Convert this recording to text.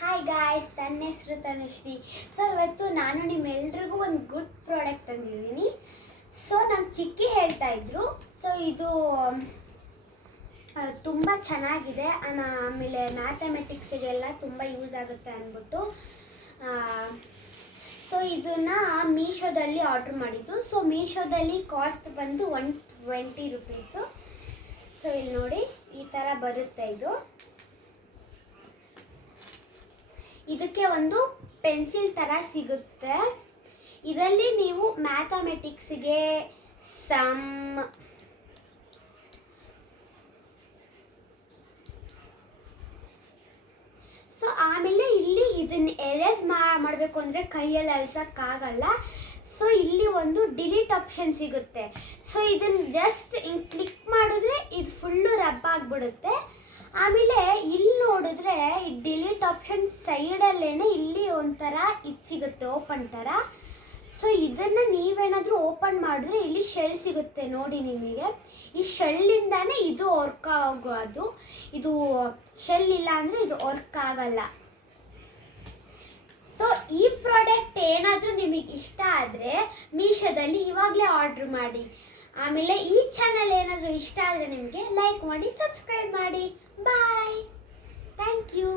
Hi guys, ನನ್ನ ಹೆಸರು Tanushree. So ಇವತ್ತು ನಾನು ನಿಮ್ಮೆಲ್ರಿಗೂ ಒಂದು ಗುಡ್ ಪ್ರಾಡಕ್ಟ್ ತಂದಿದ್ದೀನಿ. ಸೊ ನಮ್ಮ ಚಿಕ್ಕಿ ಹೇಳ್ತಾ ಇದ್ರು, ಸೊ ಇದು ತುಂಬ ಚೆನ್ನಾಗಿದೆ, ಆಮೇಲೆ ಮ್ಯಾಥಮೆಟಿಕ್ಸಿಗೆಲ್ಲ ತುಂಬ ಯೂಸ್ ಆಗುತ್ತೆ ಅಂದ್ಬಿಟ್ಟು ಸೊ ಇದನ್ನು ಮೀಶೋದಲ್ಲಿ ಆರ್ಡ್ರ್ ಮಾಡಿದ್ದು. ಸೊ ಮೀಶೋದಲ್ಲಿ ಕಾಸ್ಟ್ ಬಂದು 120 ರುಪೀಸು. ಸೊ ಇಲ್ಲಿ ನೋಡಿ, ಈ ಥರ ಬರುತ್ತೆ. ಇದಕ್ಕೆ ಒಂದು ಪೆನ್ಸಿಲ್ ಥರ ಸಿಗುತ್ತೆ. ಇದರಲ್ಲಿ ನೀವು ಮ್ಯಾಥಮೆಟಿಕ್ಸಿಗೆ ಸಮ್, ಸೊ ಆಮೇಲೆ ಇಲ್ಲಿ ಇದನ್ನ ಎರೇಸ್ ಮಾಡಬೇಕು ಅಂದರೆ ಕೈಯಲ್ಲಿ ಅಳ್ಸೋಕ್ಕಾಗಲ್ಲ. ಸೊ ಇಲ್ಲಿ ಒಂದು ಡಿಲೀಟ್ ಆಪ್ಷನ್ ಸಿಗುತ್ತೆ. ಸೊ ಇದನ್ನು ಜಸ್ಟ್ ಹಿಂಗೆ ಕ್ಲಿಕ್ ಮಾಡಿದ್ರೆ ಇದು ಫುಲ್ಲು ರಬ್ ಆಗಿಬಿಡುತ್ತೆ. ಆಮೇಲೆ ಇಲ್ಲಿ ನೋಡಿದ್ರೆ ಈ ಡಿಲೀಟ್ ಆಪ್ಷನ್ ಸೈಡಲ್ಲೇನೆ ಇಲ್ಲಿ ಒಂಥರ ಇದು ಸಿಗುತ್ತೆ, ಓಪನ್ ಥರ. ಸೊ ಇದನ್ನು ನೀವೇನಾದರೂ ಓಪನ್ ಮಾಡಿದ್ರೆ ಇಲ್ಲಿ ಶೆಲ್ ಸಿಗುತ್ತೆ ನೋಡಿ ನಿಮಗೆ. ಈ ಶೆಲ್ಲಿಂದಾನೇ ಇದು ವರ್ಕ್ ಆಗೋದು. ಇದು ಶೆಲ್ ಇಲ್ಲ ಅಂದರೆ ಇದು ವರ್ಕ್ ಆಗಲ್ಲ. ಸೊ ಈ ಪ್ರಾಡಕ್ಟ್ ಏನಾದರೂ ನಿಮಗೆ ಇಷ್ಟ ಆದರೆ ಮೀಶೋದಲ್ಲಿ ಇವಾಗಲೇ ಆರ್ಡ್ರ್ ಮಾಡಿ. ಆಮೇಲೆ ಈ ಚಾನಲ್ ಏನಾದರೂ ಇಷ್ಟ ಆದರೆ ನಿಮಗೆ ಲೈಕ್ ಮಾಡಿ, ಸಬ್ಸ್ಕ್ರೈಬ್ ಮಾಡಿ. ಬಾಯ್, ಥ್ಯಾಂಕ್ ಯು.